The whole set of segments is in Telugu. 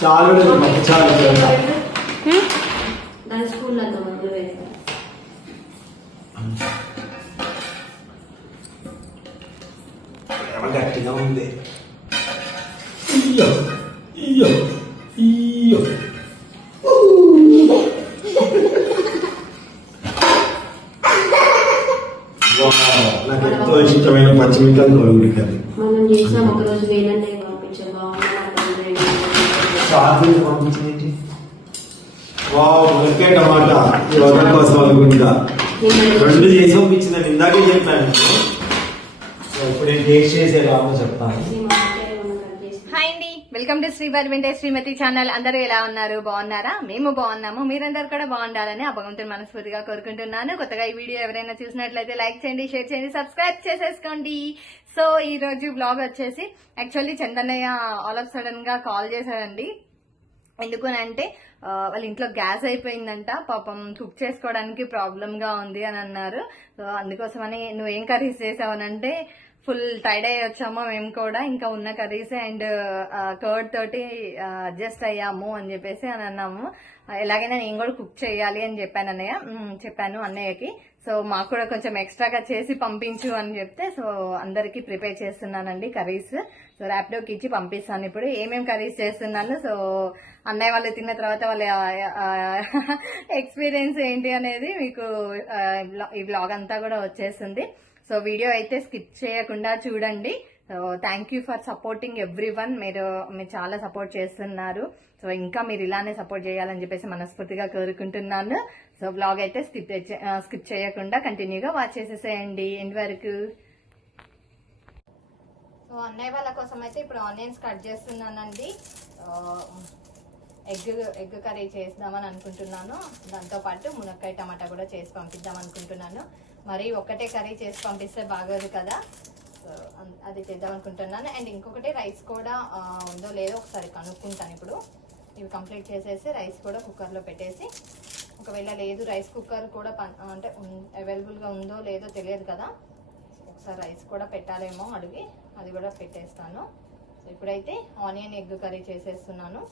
చాలు చాలు దాని స్కూల్లో గట్టిగా ఉంది. ఇయ్యో ఇయ్యో ఇయ్యో నాకు ఎంతో ఇష్టమైన పచ్చిమిరపకాయలు కొడుకుడి కర్రీ. మనం చేసినాం ఒకరోజు వేలన్నే పంపించాం. పంపించేది మునక్కాయ టమాటా ఈ వదల కోసం అనుకుంటా 2 చేసి పంపించిందని ఇందాకే చెప్పాను. ఇప్పుడు నేను టేస్ట్ చేసేలా చెప్తాను. హాయ్ అండి, వెల్కమ్ టు శ్రీవారి వెంటే శ్రీమతి ఛానల్. అందరూ ఎలా ఉన్నారు? బాగున్నారా? మేము బాగున్నాము. మీరందరూ కూడా బాగుండాలని ఆ భగవంతుని మనస్ఫూర్తిగా కోరుకుంటున్నాను. కొత్తగా ఈ వీడియో ఎవరైనా చూసినట్లయితే లైక్ చేయండి, షేర్ చేయండి, సబ్స్క్రైబ్ చేసేసుకోండి. సో ఈ రోజు బ్లాగ్ వచ్చేసి యాక్చువల్లీ చందన్నయ్య ఆల్ ఆఫ్ సడన్ గా కాల్ చేశాడండి. ఎందుకు అంటే వాళ్ళ ఇంట్లో గ్యాస్ అయిపోయిందంట, పాపం కుక్ చేసుకోవడానికి ప్రాబ్లమ్ గా ఉంది అని అన్నారు. సో అందుకోసమని నువ్వేం కర్రీస్ చేసావనంటే ఫుల్ టైర్డ్ అయ్యి వచ్చాము మేము కూడా, ఇంకా ఉన్న కర్రీస్ అండ్ కర్డ్ తోటి అడ్జస్ట్ అయ్యాము అని చెప్పేసి అని అన్నాము. ఎలాగైనా నేను కూడా కుక్ చేయాలి అని చెప్పాను అన్నయ్యకి. సో మాకు కూడా కొంచెం ఎక్స్ట్రాగా చేసి పంపించు అని చెప్తే సో అందరికి ప్రిపేర్ చేస్తున్నానండి కర్రీస్. సో ర్యాపిడోకి ఇచ్చి పంపిస్తాను. ఇప్పుడు ఏమేమి కర్రీస్ చేస్తున్నాను, సో అన్నయ్య వాళ్ళు తిన్న తర్వాత వాళ్ళ ఎక్స్పీరియన్స్ ఏంటి అనేది మీకు ఈ బ్లాగ్ అంతా కూడా వచ్చేస్తుంది. సో వీడియో అయితే స్కిప్ చేయకుండా చూడండి. So thank you for supporting every one. మీరు చాలా సపోర్ట్ చేస్తున్నారు. సో ఇంకా మీరు ఇలానే సపోర్ట్ చేయాలని చెప్పేసి మనస్ఫూర్తిగా కోరుకుంటున్నాను. సో బ్లాగ్ అయితే స్కిప్ చేయకుండా కంటిన్యూగా వాచ్ చేసేసేయండి ఎండ్ వరకు. సో అన్నయ్య వాళ్ళ కోసం అయితే ఇప్పుడు ఆనియన్స్ కట్ చేస్తున్నానండి. ఎగ్ కర్రీ చేద్దామని అనుకుంటున్నాను. దాంతోపాటు మునక్కాయ టమాటా కూడా చేసి పంపిద్దాం అనుకుంటున్నాను. మరి ఒక్కటే కర్రీ చేసి పంపిస్తే బాగోదు కదా, సో అది చేద్దాం అనుకుంటున్నాను. అండ్ ఇంకొకటి రైస్ కూడా ఉందో లేదో ఒకసారి కనుక్కుంటాను. ఇప్పుడు ఇవి కంప్లీట్ చేసేసి రైస్ కూడా కుక్కర్లో పెట్టేసి, ఒకవేళ లేదు రైస్ కుక్కర్ కూడా అంటే అవైలబుల్గా ఉందో లేదో తెలియదు కదా, ఒకసారి రైస్ కూడా పెట్టాలేమో అడిగి అది కూడా పెట్టేస్తాను. సో ఇప్పుడైతే ఆనియన్ ఎగ్ కర్రీ చేసేస్తున్నాను.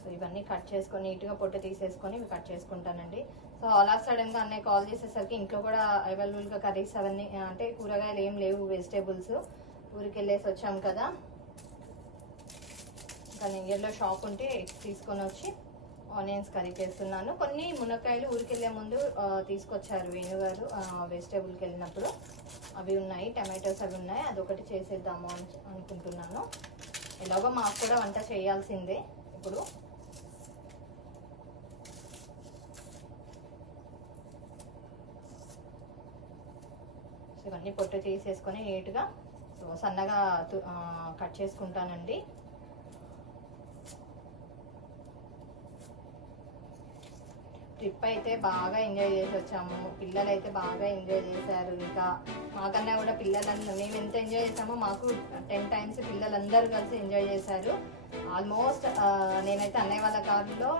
సో ఇవన్నీ కట్ చేసుకొని నీట్గా పొట్టు తీసేసుకొని ఇవి కట్ చేసుకుంటానండి. సో ఆల్ ఆఫ్ సడన్ గా అన్నయ్య కాల్ చేసేసరికి ఇంట్లో కూడా అవైలబుల్గా కర్రీస్ అవన్నీ అంటే కూరగాయలు ఏం లేవు, వెజిటేబుల్స్ ఊరికి వెళ్ళేసి వచ్చాం కదా. ఇంకా నియర్లో షాప్ ఉంటే తీసుకొని వచ్చి ఆనియన్స్ కర్రీ చేస్తున్నాను. కొన్ని మునక్కాయలు ఊరికి వెళ్ళే ముందు తీసుకొచ్చారు వేణుగారు వెజిటేబుల్కి వెళ్ళినప్పుడు, అవి ఉన్నాయి. టమాటోస్ అవి ఉన్నాయి, అదొకటి చేసేద్దాము అని అనుకుంటున్నాను. ఎలాగో మాకు కూడా వంట చేయాల్సిందే ఇప్పుడు. ఇవన్నీ పొట్టు తీసేసుకొని నీట్గా సో సన్నగా కట్ చేసుకుంటానండి. ట్రిప్ అయితే బాగా ఎంజాయ్ చేసి వచ్చాము. పిల్లలు అయితే బాగా ఎంజాయ్ చేశారు. ఇంకా మాకన్నా కూడా పిల్లలందరూ మేము ఎంత ఎంజాయ్ చేసామో మాకు 10 times పిల్లలందరూ కలిసి ఎంజాయ్ చేశారు. ఆల్మోస్ట్ నేనైతే అన్నయ్య వాళ్ళ కారులో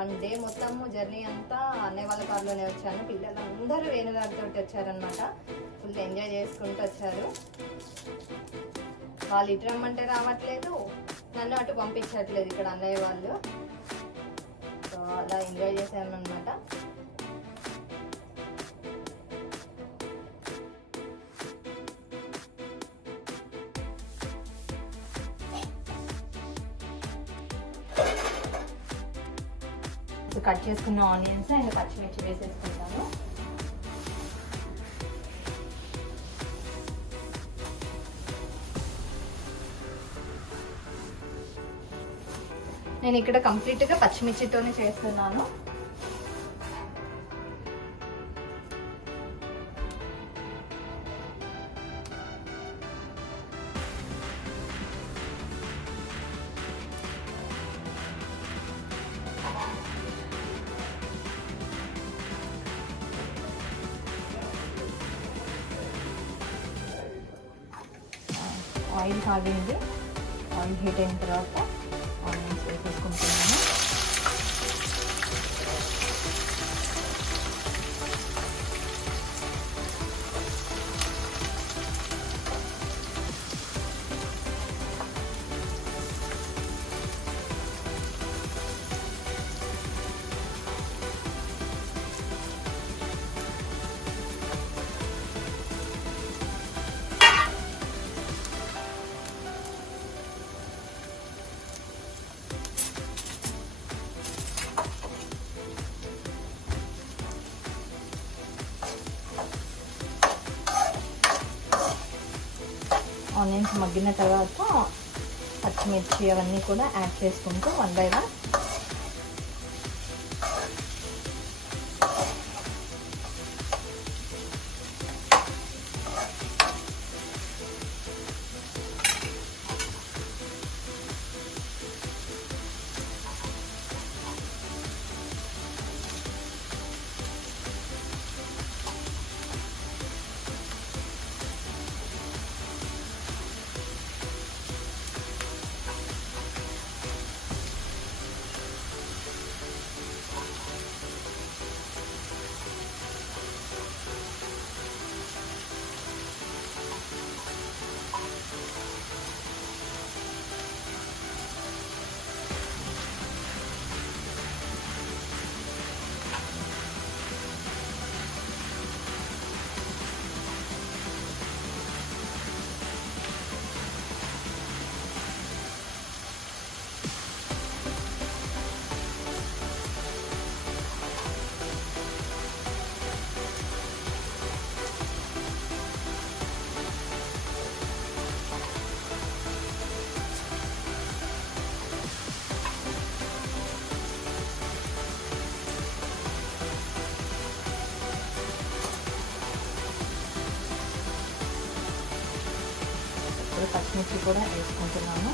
1 day మొత్తము జర్నీ అంతా అన్నయ్య వాళ్ళ కారులోనే వచ్చాను. పిల్లలందరూ వేణుగారితో వచ్చారనమాట. ఫుల్ ఎంజాయ్ చేసుకుంటూ వచ్చారు. వాళ్ళు ఇటు రమ్మంటే రావట్లేదు, నన్ను అటు పంపించట్లేదు ఇక్కడ అన్నయ్య వాళ్ళు. సో అలా ఎంజాయ్ చేశామన్నమాట. కట్ చేసుకున్న ఆనియన్స్ అండ్ పచ్చిమిర్చి వేసేసుకుంటాను. నేను ఇక్కడ కంప్లీట్గా పచ్చిమిర్చితోనే చేస్తున్నాను. ఆయిల్ కాగింది, ఆయిల్ హీట్ అయిన తర్వాత ఆనియన్స్ వేసేసుకుంటున్నాను. ఆనియన్స్ మగ్గిన తర్వాత పచ్చిమిర్చి అవన్నీ కూడా యాడ్ చేసుకుంటూ 1 by 1 ఇప్పుడు పచ్చిమిర్చి కూడా వేసుకుంటున్నాము.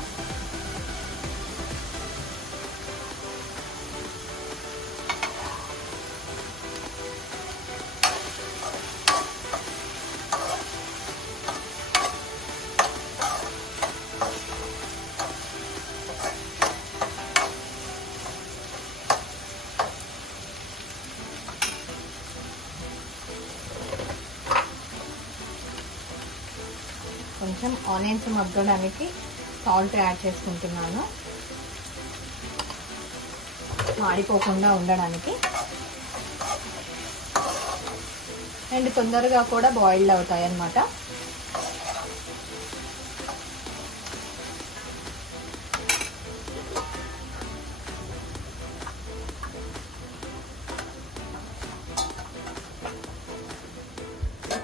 కొంచెం ఆనియన్స్ మగ్గడానికి సాల్ట్ యాడ్ చేసుకుంటున్నాను, మాడిపోకుండా ఉండడానికి. అండ్ తొందరగా కూడా బాయిల్డ్ అవుతాయి అన్నమాట.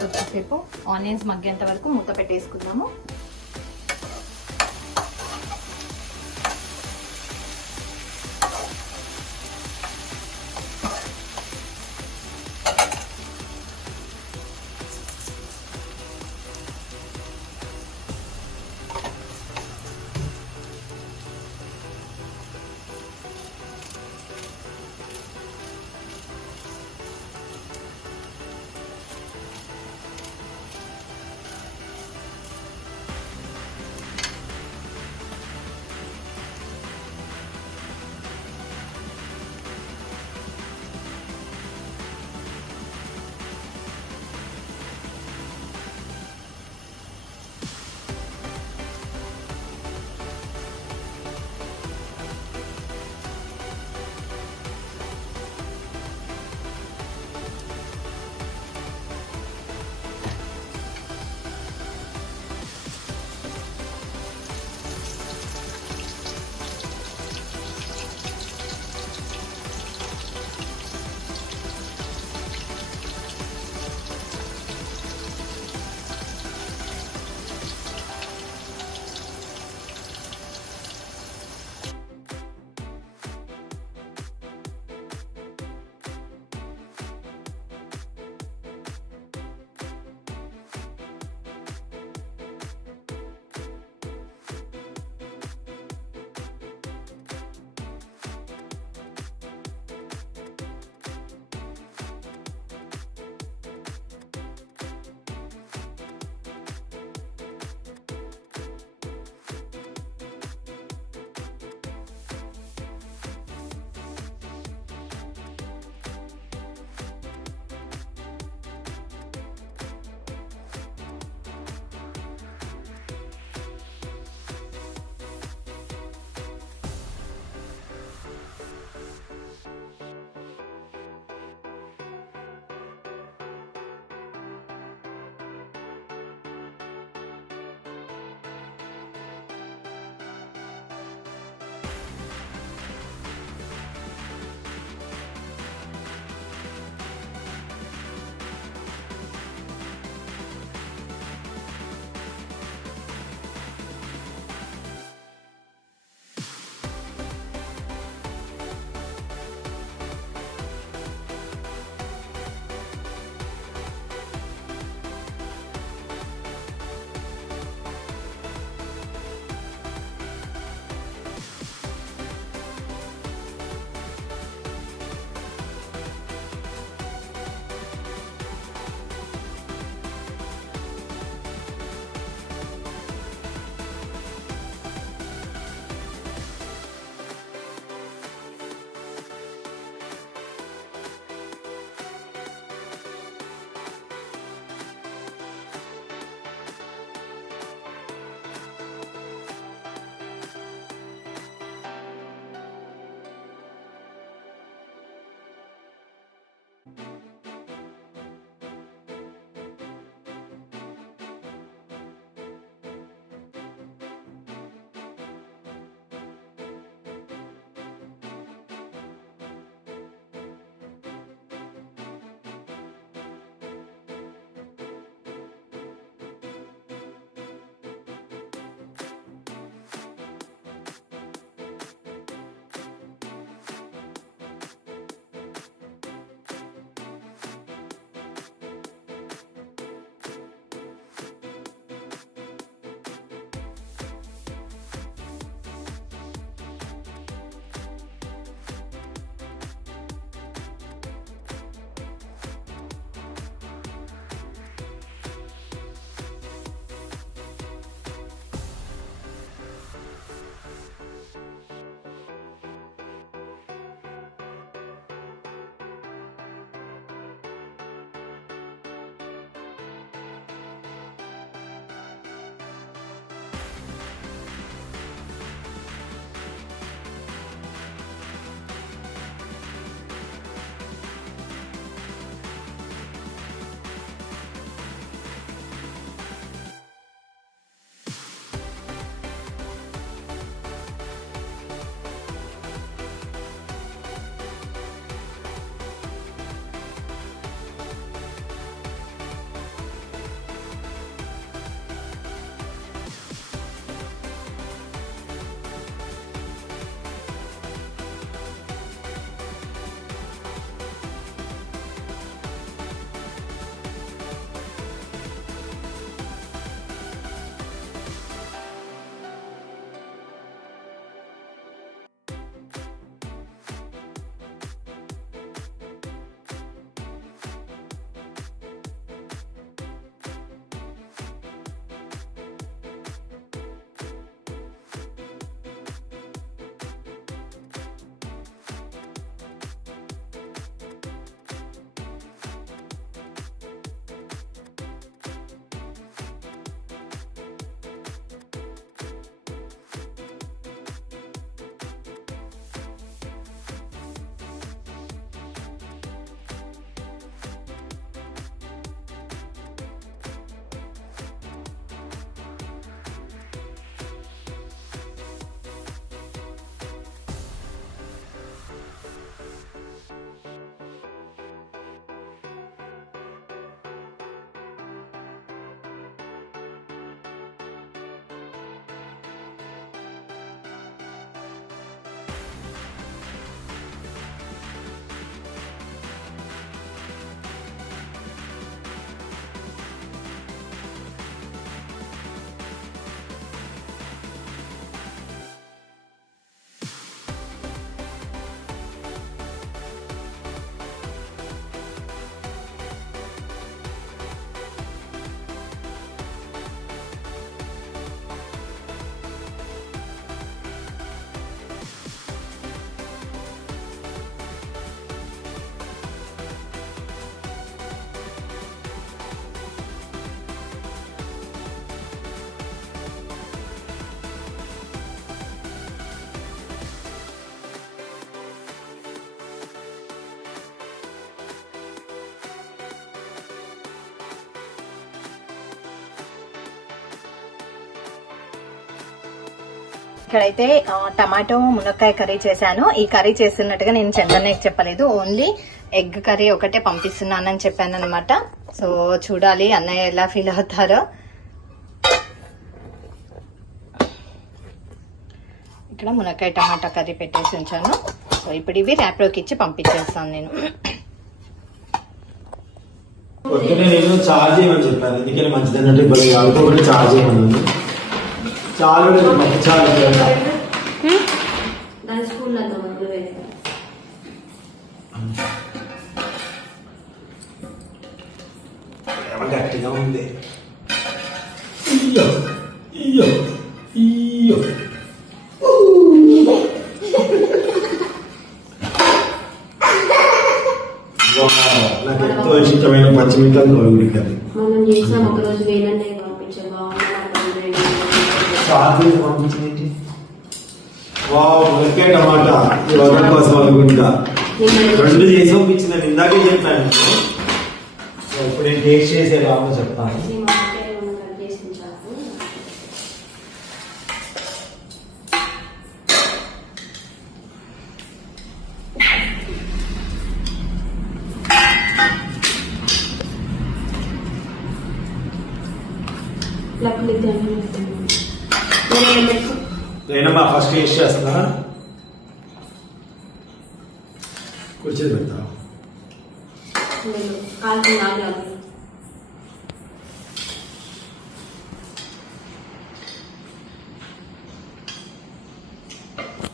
కొద్దిసేపు ఆనియన్స్ మగ్గేంత వరకు మూత పెట్టేసుకుందాము. ఇక్కడైతే టమాటో మునక్కాయ కర్రీ చేశాను. ఈ కర్రీ చేస్తున్నట్టుగా నేను చందన్నకి చెప్పలేదు, ఓన్లీ ఎగ్ కర్రీ ఒకటే పంపిస్తున్నానని చెప్పాను అనమాట. సో చూడాలి అన్నయ్య ఎలా ఫీల్ అవుతారో. ఇక్కడ మునక్కాయ టమాటా కర్రీ పెట్టేసి ఉంచాను. సో ఇప్పుడు ఇవి ర్యాప్లోకి ఇచ్చి పంపించేస్తాను నేను. పొద్దునే నేను చార్జ్ చేయమని చెప్పాను, ఎందుకని మంచిది అన్నట్టు ఇప్పుడు అనుకోకుండా చార్జ్ చేయమన్నాను. చాలు మంచి చాలు దాని స్కూల్లో ముందు వేస్తారు. గట్టిగా ఉంది. ఇయ్యో ఇయ్యో ఇయ్యో నాకు ఎంతో ఇష్టమైన పచ్చిమిరపకాయలు కొడుకుడి కర్రీ. మనం చేసాం ఒకరోజు వేలన్నయ్య పంపించాం. చార్జ్ పంపించింది. వావ్, మునక్కాయ టమాటా ఈ వదల కోసం అనుకుంటా. రెండు చేసి పంపించిందని ఇందాకే చెప్పాను. ఇప్పుడు నేను టేస్ట్ చేసే రామో చెప్తాను. నేనమ్మా ఫస్ట్ టేస్ట్ చేస్తున్నా. కూర్చొని పెడతా.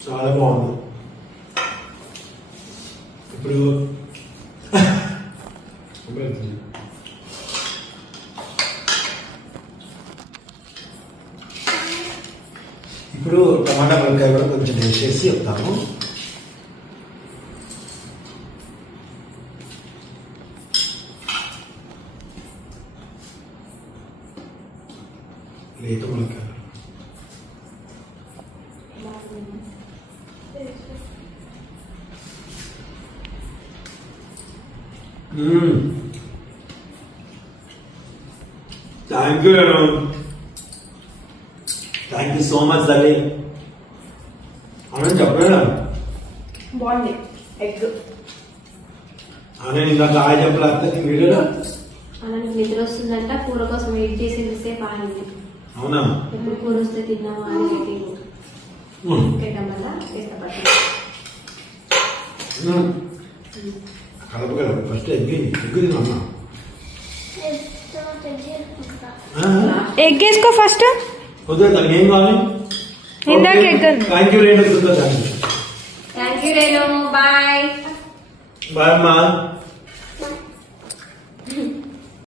చాలా బాగుంది. ఇప్పుడు ఇప్పుడు టమాటా మునక్కాయ కూడా కొంచెం టేస్ట్ చేసి చెప్తాము. లేత మునక్కాయ thank you thank you so much తల్లి. అని చెప్పలేదా? బాగుంది ఎగ్. అని ఇందాక ఆయ చెప్పలేదు వీడియోలో. అలాంటి నిద్ర వస్తుందంట, కూర కోసం వెయిట్ చేసేస్తే బాగుంది. అవునా? ఎప్పుడు కూర వస్తే తిన్నామా అని వెయిటింగ్. వల్ల ఇష్టపడి కలపగలరు. ఫస్ట్ ఎగ్గు తిన్నా. ఎగ్ వేసుకో ఫస్ట్. వద్దు దానికి ఏం కావాలి? ఇందాక egg. Thank you Renu. Thank you Renu. Bye bye అమ్మా.